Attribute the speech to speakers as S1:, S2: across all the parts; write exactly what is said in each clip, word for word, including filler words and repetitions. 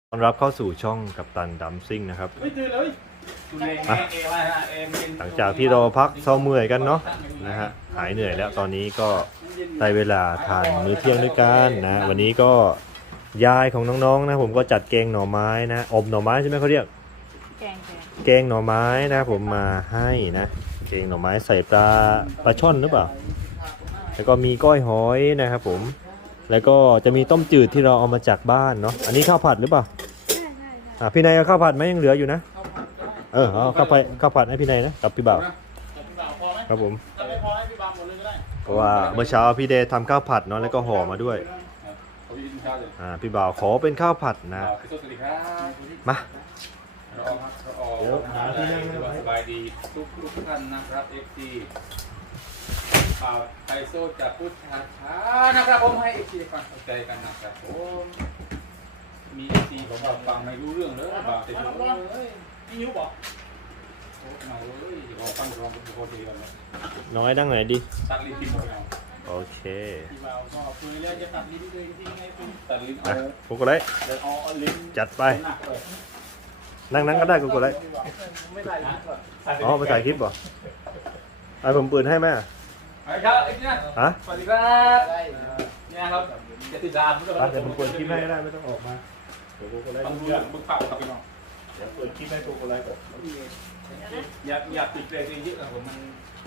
S1: ต้อนรับเข้าสู่ช่องกัปตันดัมซิ่งนะครับอ่ะหลังจากที่เราพักเช้าเมื่อยกันเนาะนะฮะหายเหนื่อยแล้วตอนนี้ก็ได้เวลาทานมื้อเที่ยงด้วยกันนะวันนี้ก็ยายของน้องๆนะผมก็จัดแกงหน่อไม้นะอบหน่อไม้ใช่ไหมเขาเรียก
S2: แกงแกง
S1: แกงหน่อไม้นะผมมาให้นะแกงหน่อไม้ใส่ปลาปลาช่อนหรือเปล่าแล้วก็มีก้อยหอยนะครับผมแล้วก็จะมีต้มจืดที่เราเอามาจากบ้านเนาะอันนี้ข้าวผัดหรือเปล่าอ่ะพี่นายเอาข้าวผัดไหมยังเหลืออยู่นะเออเอาข้าวผัดข้าวผัดให้พี่นายนะกับพี่บ่าวครับผมเพราะว่าเมื่อเช้าพี่เดย์ทำข้าวผัดเนาะแล้วก็ห่อมาด้วยอ่าพี่บ่าวขอเป็นข้าวผัดนะมาเดี๋ยวหาที่นั่งสบายดีทุกทุกท่านนะครับเอฟซีข่าวไทโซจากพุทธาช้านะครับผมให้เอฟซีฟังเข้าใจกันนะครับผมมีเอฟซีผมฟังไม่รู้เรื่องเลยบางแต่ดูเลยพี่นิ้วบอกโอ้มาเลยเราฟังรองเป็นโคตรดีกันเลยน้อยดังไหนดีตัดลิ้นทิ้งหมดแล้วโอเคพี่บ่าวก็คุยแล้วจะตัดลิ้นเลยจริงไงคุณตัดลิ้นเอาพวกอะไรจัดไปนั่งนั่งก็ได้กูกดไลค์อ๋อไปถ่ายคลิปป่ะไอ้ผมปืนให้ไหมอ่ะฮะสวัสดีครับเนี่ยครับจะติดตามเดี๋ยวผมเปิดคลิปให้ก็ได้ไม่ต้องออกมาเดี๋ยวกูกดไลค์ต้องเลือกมึงฝากกับพี่น้องเดี๋ยวเปิดคลิปให้กูกดไลค์ก่อนอย่าอย่าปิดเพลงเยอะนะผมมัน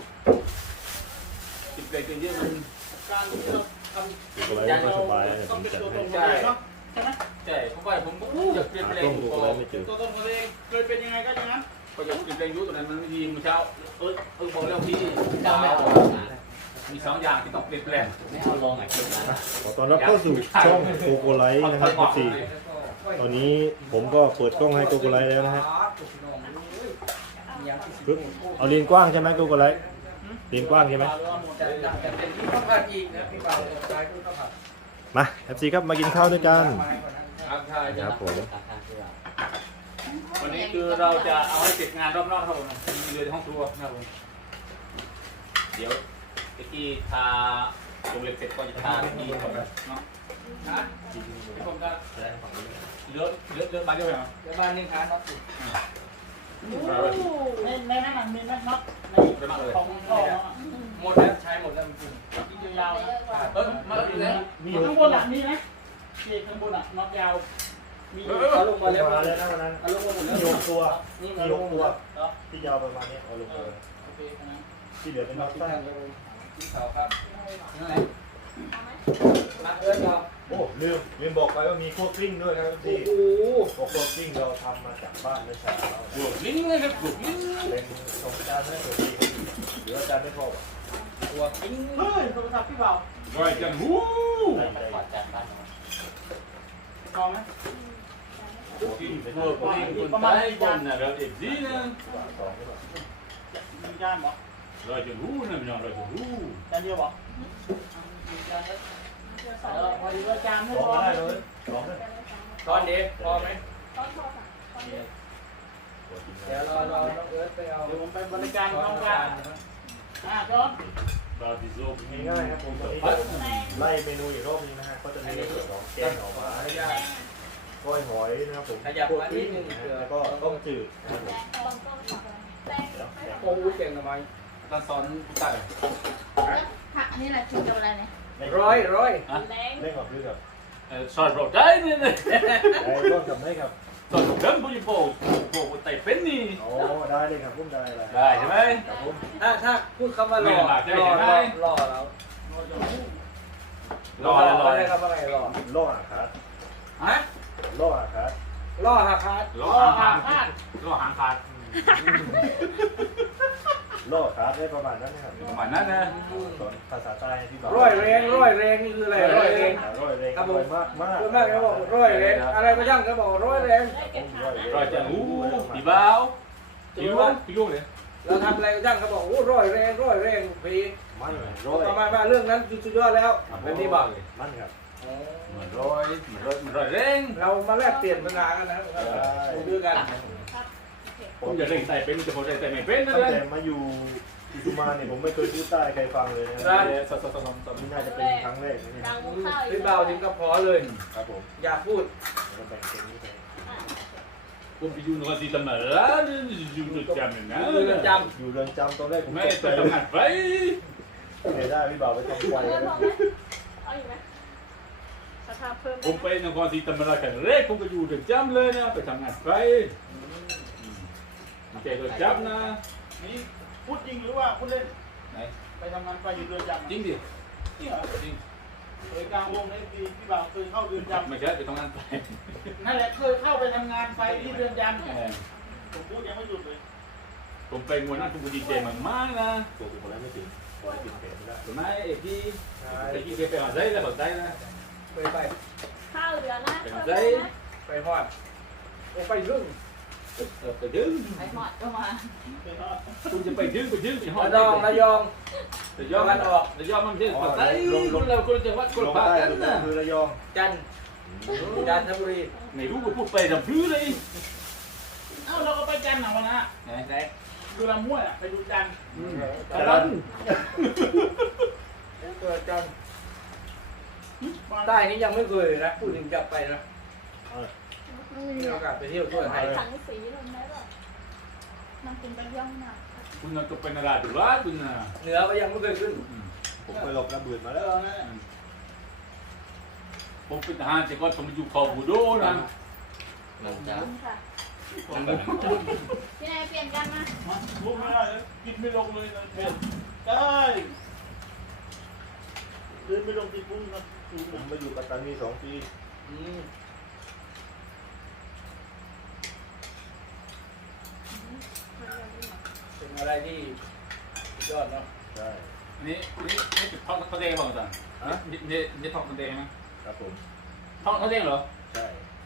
S1: ปิดเพลงเยอะมันการที่เราทำกดไลค์ก็สบายแล้วผมจะให้ใช่ใช่ไหมใช่ผมว่าผมอยากเปลี่ยนแปลงตัวตนของตัวเองเคยเป็นยังไงก็อย่างนั้นก็อยากเปลี่ยนแปลงยุคตอนนั้นมันไม่ดีเมื่อเช้าเออเออบอกเรื่องที่เจ้าแม่มีสองอย่างที่ต้องเปลี่ยนแปลงไม่เอาลงอ่ะขอต้อนรับเข้าสู่ช่องโกโกไลท์นะครับทุกทีตอนนี้ผมก็เปิดกล้องให้โกโกไลท์แล้วนะฮะปึ๊บเอาเลนกว้างใช่ไหมโกโกไลท์เลนกว้างใช่ไหมมาเอฟซีครับมากินข้าวด้วยกันครับผมวันนี้คือเราจะเอาให้เสร็จงานรอบนอกครับผมมีเรือในห้องครัวครับผมเดี๋ยวตะกี้ทาลงเล็บเสร็จก็จะทาตะกี้ก่อนนะเนาะนะพี่ผมก็เลือดเลือดเลือดบ้านเดียวเหรอเลือดบ้านนี่ครับน็อตในในนั้นมันมีน็อตน็อตในของพ่อหมดแล้วใช้หมดแล้วจริงจริงยาวนะเออมาแล้วมีข้างบนอ่ะมีไหมมีข้างบนอ่ะน็อตยาวมีเอาลงมาแล้วแล้วนะวันนั้นเอาลงมาหมดแล้วยกตัวนี่ยกตัวที่ยาวประมาณนี้เอาลงมาโอเคนะที่เหลือเป็นน็อตสั้นที่เสาครับนั่นแหละมาเอิร์ธเราโอ้ลืมลืมบอกไปว่ามีพวกกลิ้งด้วยนะครับที่โอ้โหพวกกลิ้งเราทำมาจากบ้านเลยใช่ไหมพวกกลิ้งเลยครับพวกกลิ้งเป็นสองจานไม่ตัวดีหรือว่าจานไม่พอพวกกลิ้งเฮ้ยโทรศัพท์พี่เบาไว้จังหูได้ได้จานบ้านพอไหมพวกกลิ้งพวกกลิ้งคนไทยคนน่ะเราเอ็ดดีนะมีจานบ่เราจะรู้นะพี่น้องเราจะรู้จานเดียวบ่พอดีว่าจานไม่พอเลยตอนนี้พอไหมเดี๋ยวรอรอน้องเอิร์ธไปเอาเดี๋ยวผมไปบริการน้องกันอ่าจอนบาร์บีคิวง่ายๆครับผมไล่เมนูอีกรอบนึงนะฮะก็จะมีในส่วนของแกงหน่อไม้ก้อยหอยนะครับผมพวกนี้แล้วก็ต้มจืดนะครับผมโอ้ยแกงหน่อไม้ตอนซ้อนใส่
S2: ผักนี่แหละชิมกับอะไรเนี่ย
S1: ร้อยร้อย
S2: แรง
S1: เล่นกับด้วยครับ
S3: ซอยโรดได้เนี่ย
S1: ไอ้ต้นกับได้ครับ
S3: ซอยเดิมบุญโป่งโป่งไต่เป็นนี่
S1: โอ้ได้เลยครับพุ่มได้เลย
S3: ได้ใช่ไหม
S4: ถ้าถ้าพูดคำว่ารอรอรอแล้ว
S3: รอแล้วรอ
S4: อะไรครับอะไรรอ
S1: ล่อขาด
S4: ฮะ
S1: ล่อขาด
S4: ล่อหักขาด
S3: ล่อหางขาดล่อหางขาด
S1: ล่อขาดได้ประมาณนั้นนะครับ
S3: ประมาณนั้นนะ
S1: ภาษาใต้ที่บอก
S4: ร้อยแรงร้อยแรงนี่คืออะไรร้อยแรง
S1: ร้อยแรงครับผมมากมาก
S4: มากเขาบอกร้อยแรงอะไรมาย่างเขาบอกร้อยแรง
S3: ร้อยจะหูปีบ้าวปีลูกปีลูกเลย
S4: เราทำอะไรย่างเขาบอกโอ้ร้อยแรงร้อยแรงพี
S1: มันร้อย
S4: ประมาณว่าเรื่องนั้นสุดยอดแล้วเป็นที่บอก
S1: มันครับ
S3: เหมือนร้อยเหมือนร้อยเหมือนร้อยแรง
S4: เรามาแลกเปลี่ยนปัญหากันนะครับดูกัน
S3: ผมจะเร่งใส่เป็นจะพอใจใส่ไม่เป็นนะ
S1: ตั้งแต่มาอยู่อิซุมาเนี่ยผมไม่เคยซื้อใต้ใครฟังเลยนะ
S3: ได้สดสดสดสด
S1: นี่น่าจะเป็นครั้งแรกนี่
S4: พี่เบาถึงกับพอเลย
S1: ครับผม
S4: อยากพูด
S1: แล้วแบ่งเกมนี้ไป
S3: ผมไปอยู่นครศรีธรรมราชอยู่เรือนจำเนี่ยนะ
S4: เรือนจ
S1: อยู่เรือนจำตอนแรกผม
S3: ไม่
S1: ตกใจ
S3: ไปทำงานไป
S1: ไม่ได้พี่บ่าวไปทำไฟ
S2: เพิ่ม
S1: นะ
S2: พอไหมเอาอีกไหมสภาพเพิ่ม
S3: ผมไปนครศรีธรรมราชครั้งแรกผมก็อยู่เรือนจำเลยนะไปทำงานไปไม่ใช่เรือนจำนะ
S5: นี่พูดจริงหรือว่าพูดเล่น
S3: ไหน
S5: ไปทำงานไปอยู่เรือนจำ
S3: จริงดิ
S5: จริงเหรอ
S3: จริง
S5: เคยกลางวงในปีพี่บ่าวเคยเข้าเรือนจ
S3: ไม่ใช่ไปทำงานไป
S5: ำนั่นแหละเคยเข้าไปทำงานไปที่เรือนจ
S3: เออ
S5: ำผมพูดยังไม่หยุดเลย
S3: ผมไปงวดนั้นผมก็ดีใจมากๆนะ
S1: ตัวผมคนนั้นไม่ถึงกินเผ็ดไม่ได้
S3: ถูกไหมเอกที่ไปที่เคยไปหาได้แล้วหาได้นะ
S4: ำไปไป
S2: ข้าวเหลือนะ
S3: เป็น
S2: เพิ่ม
S3: ไร
S2: ได้ไหม
S4: ไปฮอดโอ้ไปรึ่ง
S3: เออไปดึง
S2: ไปหมดก็มา
S5: เคยทอด
S3: คุณจะไปดึงไปดึงไปหอ
S4: ระ
S3: ด
S4: ยองระยอง
S3: แต่ยอมมันออกแต่ยอมมันไม่ใช่ภาคใต้คนเราคนจังหวัดคน
S1: ล
S3: ละ
S1: ง
S3: ภาค
S1: ใต้
S3: กัน
S1: ลง
S3: นะ
S1: คือระยอง
S4: จันทร์จันทบุรี
S3: ไม่รู้ว่าพูดไปทำพื้นเลย
S5: เอ้าเราก็ไปจันทร์หนังวันนะ
S3: ไหนไหน
S5: ดูลำม้วยอ่ะไปดูจันทร์
S3: กำลัง
S4: เกิดจันทร์ใต้นี้ยังไม่เคยนะพูดถึงกลับไปนะมีโอกาสไปเที่ยวทั่วไท
S2: ไป
S4: ย
S2: ถังสีลงได้ป่ะมันกินไปย่องมาก
S3: คุณน่ะจะเป็นอะไรถูกไหมคุณน่ะ
S4: เหนือก็ยังไม่เคยขึ้น
S1: ผมไปหลบระเบิดมา
S5: แล้
S1: แล้ว ว
S5: นะ
S3: ผมเป็นทหารแต่ก็ผมอยู่คอบูโดนะ
S2: ขอบคุณค่ะพี่นายเปลี่ยนกันมา
S5: มาพูดไม่ได้เลยกินไม่ลงเลยนะเผ็ดได้เดินไม่ลงตีพุ้งครับ
S1: ผมมาอยู่ปัตตานีสองปี
S4: อืมเป็นอะไรที่สุดยอดเนาะ
S1: ใช่
S3: นี่นี่นี่จุดทอดเขาแดงเปล่าจ๊ะนี่นี่นี่ทอดเขาแดงไหม
S1: ครับผม
S3: ทอดเขาแดงเหรอ
S1: ใช่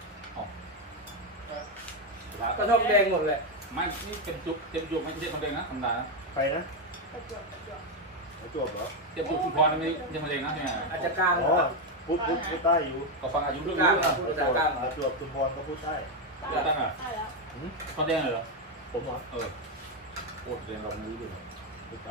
S4: ก็ชอบแดงหมดเลย
S3: ไม่นี่เต็มจุกเต็มจุกไม่ใช่เขาแดงนะธรรมดา
S1: ใครนะ
S2: ประจวบประจวบ
S1: ไอ้จวบเหรอ
S3: เต็มจุกชุมพรไม่ใช่เขาแดงนะใช่ไหม
S4: อาจจะกลาง
S1: อ๋อพูดพูดพูดใต้อยู่
S3: ก็ฟังอายุเรื่อง
S4: กลาง
S3: นี้นะ
S4: พูดภาษากลาง
S1: ไอ้จวบชุมพรก็พูดใต้
S2: ได้ได้แล้ว
S3: เขาแดงเหรอ
S1: ผมเหรอ
S3: เออโอ้แดงเราไม่รู้เลย
S1: พูดใต้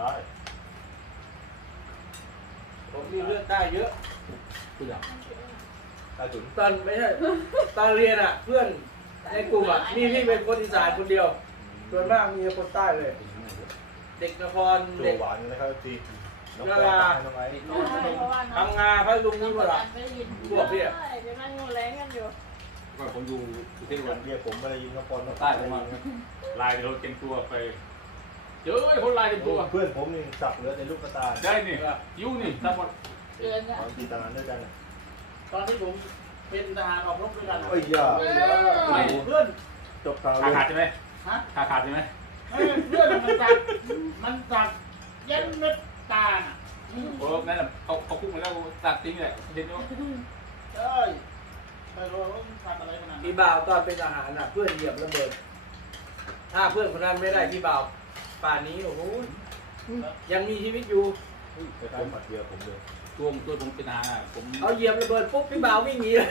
S4: ผมมีเลือดใต้เยอะ
S3: ตัวอย่าง
S1: ใต้ถุน
S4: ตอนไม่ใช่ตอนเรียนอ่ะ เพื่อนในกลุ่มอ่ะมีพี่เป็นคนอีสานคนเดียว ส่วนมากมีคนใต้เลย เด็กนคร
S1: โจ
S4: เด็ก
S1: หวานกันนะครับทีน้อง
S4: นา
S1: ปอ
S4: รา
S1: น้องไอ้
S2: เพราะว่าน้อง
S4: ทำงานพัทลุงนี่หมดละ
S2: ไปยิน
S4: พวกพี่อะ
S2: เดี๋ยวนั่งงูแรงกันอยู่
S3: ก็ผมอยู่ที่
S1: ที่
S3: วั
S1: วัน นเรียกผมไม่ได้ยินน้องปอนน้อง
S3: ใต้ผมมาลายเราเต็มตัวไปเจอไอ้คนลายเต็มตัว
S1: เพื่อนผมนี่สักเหลือในลูกตา
S3: ได้นี่ยูนี่ถ้าหมด
S2: เดือนเนี่ย
S1: ตอนตีตารางด้วยกัน
S5: ตอนที่ผมเป็นทหารออกรบด้วยกัน
S1: เอ้ยอย่า
S3: ไม่
S5: เพื่อน
S1: จบข่าวเล
S3: ขาย ขาดใช่ไหม
S5: ฮะ
S3: ขาขาดใช่ไหม
S5: ไม่เพื่อนมันสักมันสักยันเม็ดตาน่ะ
S3: โอ้นั่นแหละเขาเขาพุ่งมาแล้วตัดทิ้งเลยเห็นไหม
S5: เอ้ยไปรอว่ามันสักอะไรขนาด
S4: พี่
S5: นั้น
S4: บ่าวตอนเป็นทหารอ่ะ เพื่อนเหยียบระเบิด ถ้าเพื่อนคนนั้นไม่ได้พี่บ่าวป่านนี้โอ้โหยังมีชีวิตอยู่
S1: ไปทำผัดเบียร์ผมเลย
S3: ตัวตัวผมเป็นอาผม
S4: เขาเหยียบระเบิดปุ๊บพี่บ่าววิ่งหนีเลย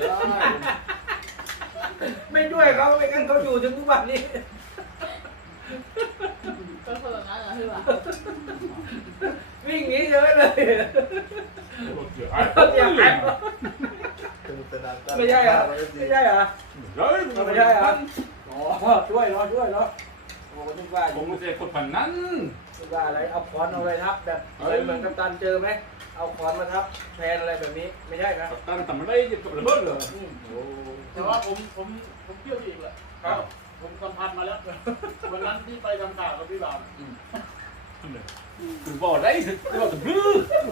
S4: ไม่ช่วยเขาไม่งั้นเขาอยู่ถึงทุกวันนี้
S2: ก็เพิ่มนั่นเหรอคือว่า
S4: วิ่งหนีเยอะเลย
S3: เดี๋ยว
S4: เสียหาย
S1: สนุกสนาน
S4: ไม่ใช่เหรอไม่ใช่เหรอ
S3: เฮ้ย
S4: ไม่ใช่เหรออ๋อช่วยเนาะช่วยเนาะโอ้นึกว่าอ
S3: ผ
S4: ยู่
S3: มไม่ใช่คนพันนั้น
S4: นึกว่าอะไรเอาขอนเอาอะไรทับแบบอะไรเหมือนกัปตันเจอไหมเอาขอนมาทับแทนอะไรแบบนี้ไม่ใช่นะ
S3: ตั้งแต่มันได้กับระเบิดเลย
S4: อืม
S3: โอ้
S5: แต่ว่าผมผมผมเที่ยวอีกแหละ
S4: ครับ
S5: ผมสัมพันธ์มาแล้ววันนั้นที่ไปทำข่าวกับพี่บ่าว
S3: คุณบอกได้ถึงบอกถึงรื้อ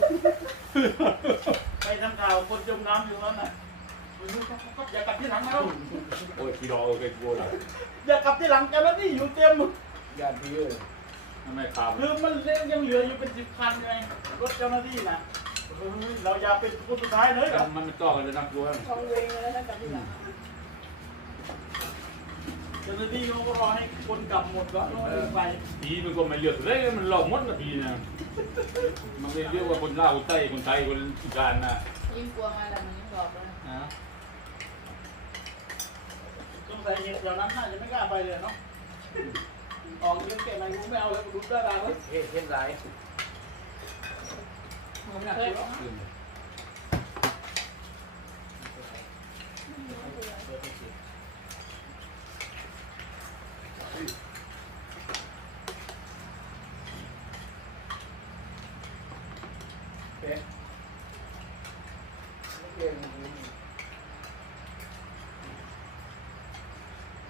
S5: ไปทำข่าวคนจมน้ำอยู่นั้นน่ะอย่ากลับที่หลังแล้ว
S3: โอ้ยพี่รอเกินกลัวเลย
S5: อย่ากลับที่หลังเจ้าหน้าที่อยู่เต็ม
S4: ยานพี่เอ้ย
S3: ไม่ข่าว
S5: คือมันเล่นยังเหลืออยู่เป็นสิบคันไงรถเจ้าหน้าที่น่ะเฮ้ยเราอย่าเป็นคนสุดท้ายเลยครับ
S3: มันไม่ต่อกันเลยนะกลัว
S2: ทองเวงเลยถ้ากลับที่หลัง
S5: เจ้าหน้าที่เขาก็รอให้คนกลับหมดก็เดินไป
S3: ผีมันก็ไม่เลือกเลยมันหลอกมดนะผีนะมันไม่เรียกว่าคนลาวคนใต้คนไทยคนอีสานนะ
S2: ยิ่งกลัวมาแล้วมันยิ่งหลอกเลย
S3: นะ
S5: สงสัยเหตุเดี๋ยวนั้นน่าจะไม่กล้าไปเลยเนาะออกเรื่องเก่งอะไรกูไม่เอาเลยกูรู้ได้แล้ว
S4: เฮ้ยเห็นสาย
S5: มึงไม่อยากดูหรอก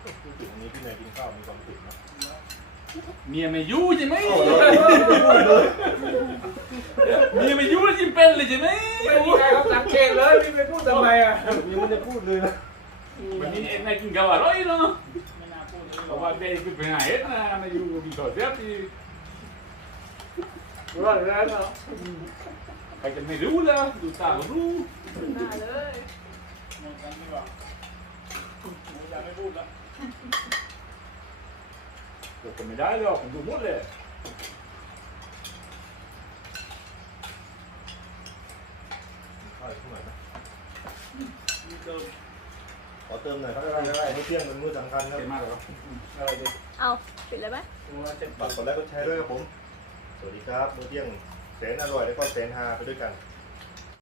S1: พูดถึงวันนี้พี่นายกินข้าวมีความสุขนะ
S3: เมียไม่ยุ่ใช่ไหม
S1: โอ้โหไม่พูดเลย
S3: เมียไม่ยุ่แล้วจิ้มเป็นเลยใช่ไหม
S4: ไม่มีใครเขาสังเกตเลยพี่ไปพูดทำไมอ่ะ
S1: ยังไม่ได้พูดเลยนะ
S3: วันนี้เอ็นายกินข้าวอร่อยเนาะ
S5: ไม่น่าพูดเลย
S3: เพราะว่าเด็กเป็นหายเอ็ดนะมาอยู่มีต่อเสียที
S4: รู้อะไรแล้วเนาะ
S3: ใครจะไม่รู้แล้วดูตาก็รู้
S2: หน้าเลย
S5: หมดกันดีกว่าหนูอยากไม่พูดแล้ว
S3: เดี๋ยวก็ไม่ได้หรอกผมดูหมดเลย
S1: ข้าวอีกเท่าไหร่นะ
S5: มีเติม
S1: ขอเติมหน่อยครับได้ได้ไม่เที่ยงเป็นมื้อสำคัญครับ
S3: เก่งมากเลยครับ
S4: อะไรดิ
S2: เอาปิดเลยไหม
S4: ตัวเจ็บ
S1: ฝากกดไลค์กดแชร์ด้วยครับผม สวัสดีครับมื้อเที่ยงแสนอร่อยแล้วก็แสนฮาไปด้วยกัน